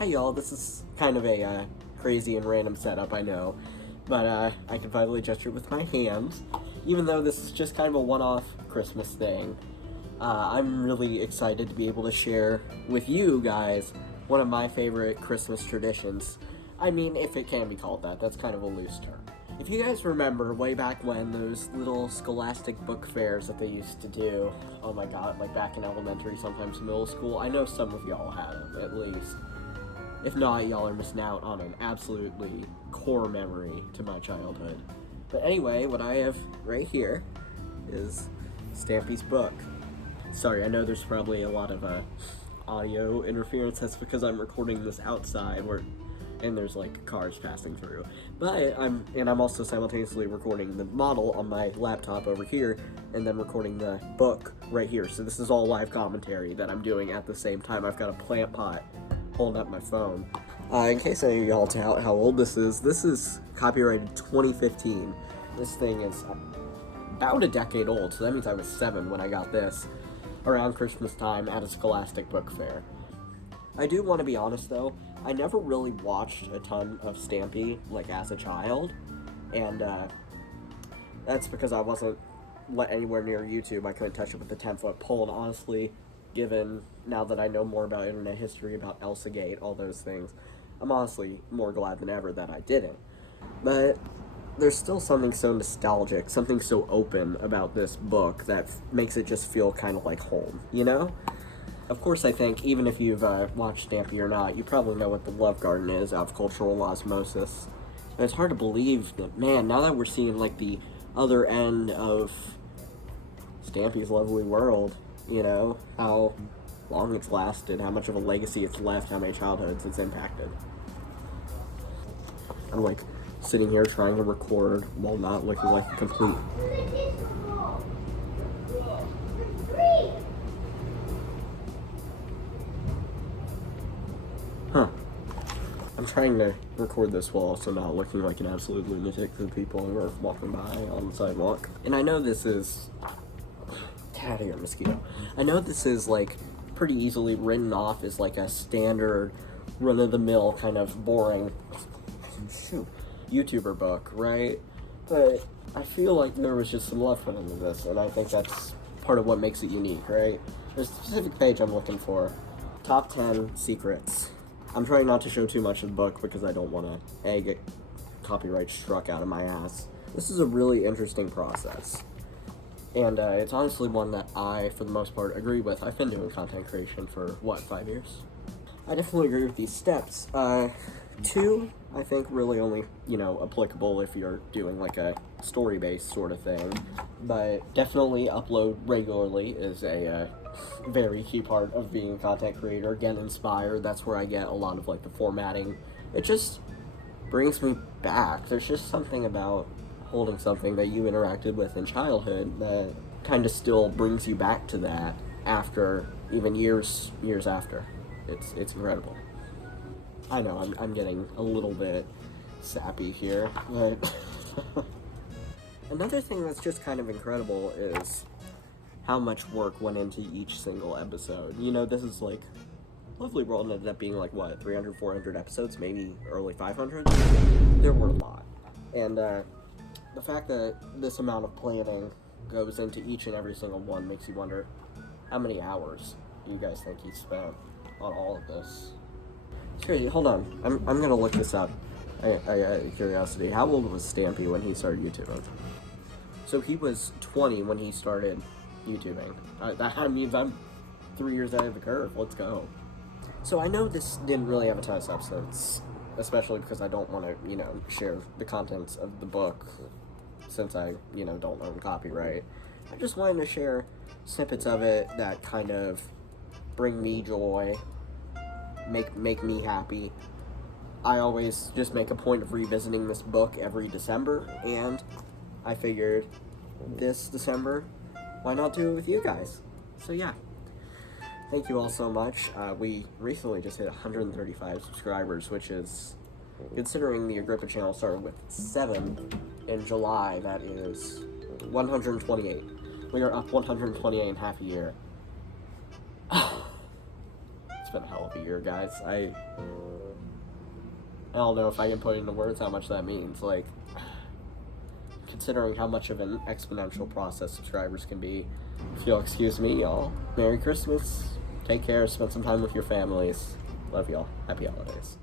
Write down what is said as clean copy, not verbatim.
Hi y'all, this is kind of a crazy and random setup, I know, but I can finally gesture with my hands, even though this is just kind of a one-off Christmas thing. I'm really excited to be able to share with you guys one of my favorite Christmas traditions. I mean, if it can be called that, that's kind of a loose term. If you guys remember way back when, those little scholastic book fairs that they used to do, oh my god, like back in elementary, sometimes middle school, I know some of y'all had them, at least. If not, y'all are missing out on an absolutely core memory to my childhood. But anyway, what I have right here is Stampy's book. Sorry, I know there's probably a lot of audio interference. That's because I'm recording this outside and there's like cars passing through. But I'm also simultaneously recording the model on my laptop over here and then recording the book right here. So this is all live commentary that I'm doing at the same time. I've got a plant pot holding up my phone. In case any of y'all doubt how old this is copyrighted 2015. This thing is about a decade old, so that means I was 7 when I got this around Christmas time at a scholastic book fair. I do want to be honest though, I never really watched a ton of Stampy, like, as a child, and that's because I wasn't let anywhere near YouTube. I couldn't touch it with the 10-foot pole, and honestly, given now that I know more about internet history, about Elsagate, all those things, I'm honestly more glad than ever that I didn't. But there's still something so nostalgic, something so open about this book that makes it just feel kind of like home, you know? Of course, I think, even if you've watched Stampy or not, you probably know what the Love Garden is out of cultural osmosis. And it's hard to believe that, man, now that we're seeing, like, the other end of Stampy's lovely world, you know, how long it's lasted, how much of a legacy it's left, how many childhoods it's impacted. I'm, like, sitting here trying to record while not looking like a complete... I'm trying to record this while also not looking like an absolute lunatic to the people who are walking by on the sidewalk. And I know this is... Get out of here, mosquito. I know this is, like, pretty easily written off as, like, a standard, run-of-the-mill, kind of boring, YouTuber book, right? But I feel like there was just some love put into this, and I think that's part of what makes it unique, right? There's a specific page I'm looking for. Top 10 secrets. I'm trying not to show too much of the book because I don't want to, get copyright struck out of my ass. This is a really interesting process. And it's honestly one that I, for the most part, agree with. I've been doing content creation for, 5 years? I definitely agree with these steps. 2, I think, really only, applicable if you're doing, like, a story-based sort of thing. But definitely upload regularly is a very key part of being a content creator. Get inspired. That's where I get a lot of, like, the formatting. It just brings me back. There's just something about holding something that you interacted with in childhood that kind of still brings you back to that after, even years after. It's incredible. I know, I'm getting a little bit sappy here, but another thing that's just kind of incredible is how much work went into each single episode. You know, this is like, Lovely World ended up being like, 300, 400 episodes, maybe early 500? There were a lot. And the fact that this amount of planning goes into each and every single one makes you wonder, how many hours do you guys think he spent on all of this? It's crazy. Hold on. I'm gonna look this up. I curiosity. How old was Stampy when he started YouTubing? So he was 20 when he started YouTubing. That means I'm 3 years ahead of the curve. Let's go. So I know this didn't really have a ton of substance, especially because I don't want to, share the contents of the book since I, don't own copyright. I just wanted to share snippets of it that kind of bring me joy, make me happy. I always just make a point of revisiting this book every December, and I figured this December, why not do it with you guys? So yeah. Thank you all so much. We recently just hit 135 subscribers, which is, considering the Agrippa channel started with 7 in July, that is 128. We are up 128 in half a year. It's It's been a hell of a year, guys. I don't know if I can put into words how much that means. Like, considering how much of an exponential process subscribers can be. If you'll excuse me, y'all, Merry Christmas. Take care. Spend some time with your families. Love y'all. Happy holidays.